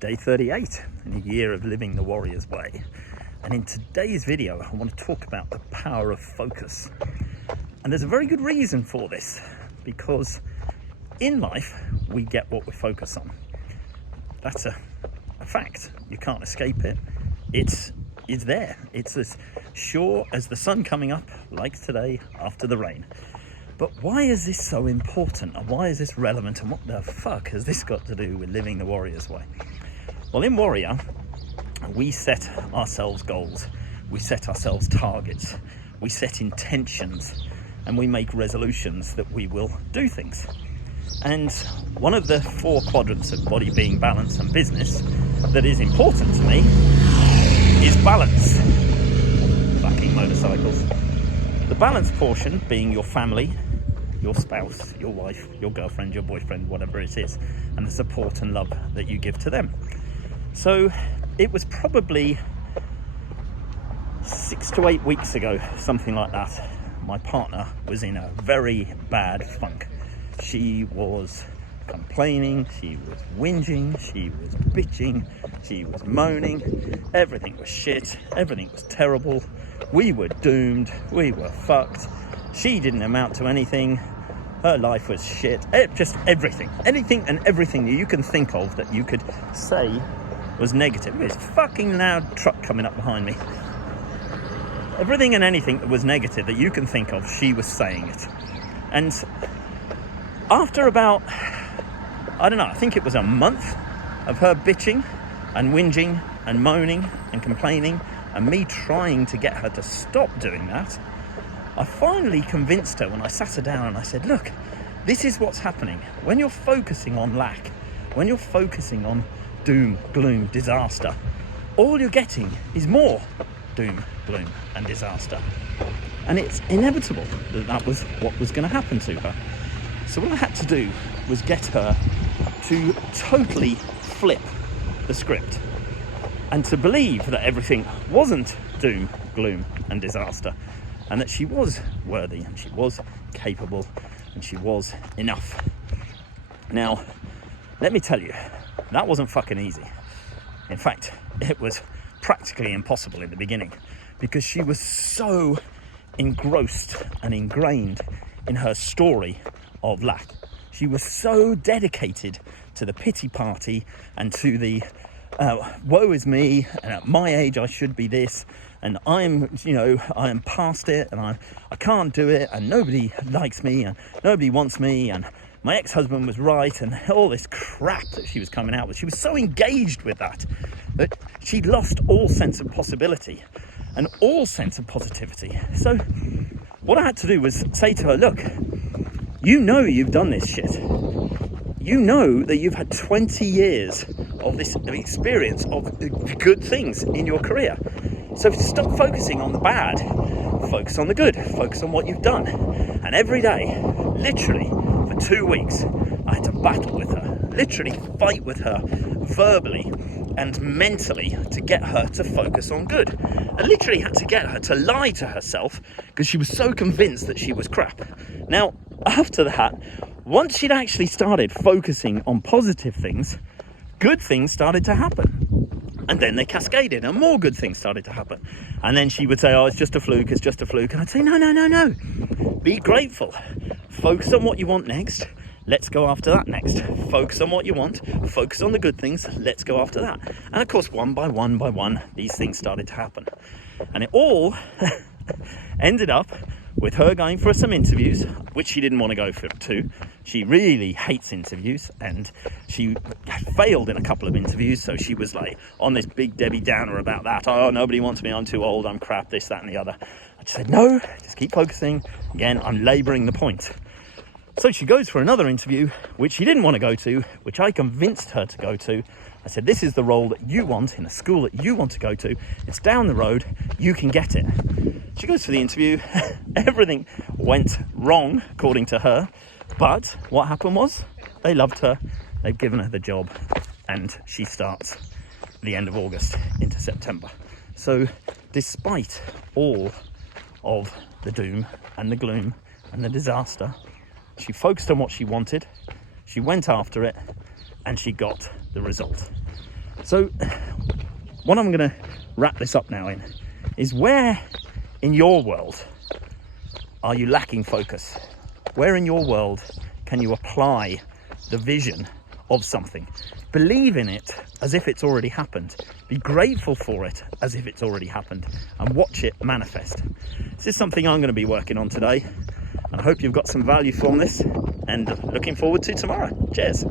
day 38 in a year of living the warrior's way. And in today's video, I want to talk about the power of focus. And there's a very good reason for this, because in life, we get what we focus on. That's a fact. You can't escape it. It's there. It's as sure as the sun coming up, like today, after the rain. But why is this so important, and why is this relevant, and what the fuck has this got to do with living the warrior's way? Well, in Warrior, we set ourselves goals, we set ourselves targets, we set intentions, and we make resolutions that we will do things. And one of the 4 quadrants of body, being, balance and business that is important to me is balance. Fucking motorcycles. The balance portion being your family, your spouse, your wife, your girlfriend, your boyfriend, whatever it is, and the support and love that you give to them. So it was probably 6 to 8 weeks ago, something like that, my partner was in a very bad funk. She was complaining, she was whinging, she was bitching, she was moaning. Everything was shit, everything was terrible. We were doomed, we were fucked. She didn't amount to anything. Her life was shit. Just everything. Anything and everything that you can think of that you could say was negative. There's a fucking loud truck coming up behind me. Everything and anything that was negative that you can think of, she was saying it. And after about, I don't know, I think it was a month of her bitching and whinging and moaning and complaining and me trying to get her to stop doing that, I finally convinced her when I sat her down and I said, look, this is what's happening. When you're focusing on lack, when you're focusing on doom, gloom, disaster, all you're getting is more doom, gloom and disaster. And it's inevitable that that was what was going to happen to her. So what I had to do was get her to totally flip the script and to believe that everything wasn't doom, gloom and disaster, and that she was worthy and she was capable and she was enough. Now, let me tell you, that wasn't fucking easy. In fact, it was practically impossible in the beginning, because she was so engrossed and ingrained in her story of lack. She was so dedicated to the pity party and to the woe is me, and at my age I should be this, and I am past it, and I can't do it, and nobody likes me, and nobody wants me, and my ex-husband was right, and all this crap that she was coming out with. She was so engaged with that she lost all sense of possibility and all sense of positivity. So what I had to do was say to her, look, you know you've done this shit. You know that you've had 20 years of this experience of good things in your career. So stop focusing on the bad, focus on the good, focus on what you've done. And every day, literally for 2 weeks, I had to battle with her, literally fight with her verbally and mentally to get her to focus on good. I literally had to get her to lie to herself because she was so convinced that she was crap. Now, after that, once she'd actually started focusing on positive things, good things started to happen. And then they cascaded and more good things started to happen. And then she would say, oh, it's just a fluke, it's just a fluke. And I'd say, no. Be grateful. Focus on what you want next. Let's go after that next. Focus on what you want. Focus on the good things. Let's go after that. And of course, one by one, these things started to happen. And it all ended up with her going for some interviews, which she didn't want to go to. She really hates interviews, and she failed in a couple of interviews, so she was like on this big Debbie Downer about that. Oh, nobody wants me, I'm too old, I'm crap, this, that and the other. I just said, no, just keep focusing. Again, I'm labouring the point. So she goes for another interview, which she didn't want to go to, which I convinced her to go to. I said, this is the role that you want in a school that you want to go to. It's down the road, you can get it. She goes for the interview. Everything went wrong, according to her. But what happened was they loved her. They've given her the job, and she starts at the end of August into September. So despite all of the doom and the gloom and the disaster, she focused on what she wanted, she went after it, and she got the result. So what I'm going to wrap this up now in is, where in your world are you lacking focus? Where in your world can you apply the vision of something? Believe in it as if it's already happened. Be grateful for it as if it's already happened, and watch it manifest. This is something I'm going to be working on today, and I hope you've got some value from this, and looking forward to tomorrow. Cheers.